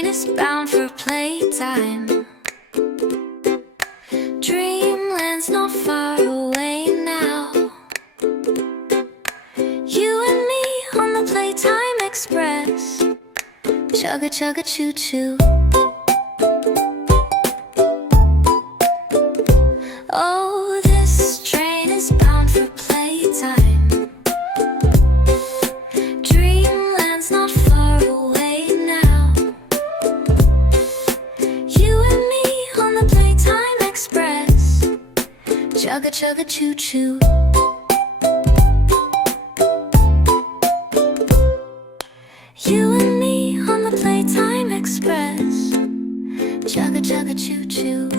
train is bound for playtime. Dreamland's not far away now. You and me on the Playtime Express. Chugga chugga choo choo. Oh, this train is bound for playtime. Dreamland's not far away now. You and me on the Playtime Express. Chugga chugga choo choo. You and me on the Playtime Express. Chugga chugga choo choo.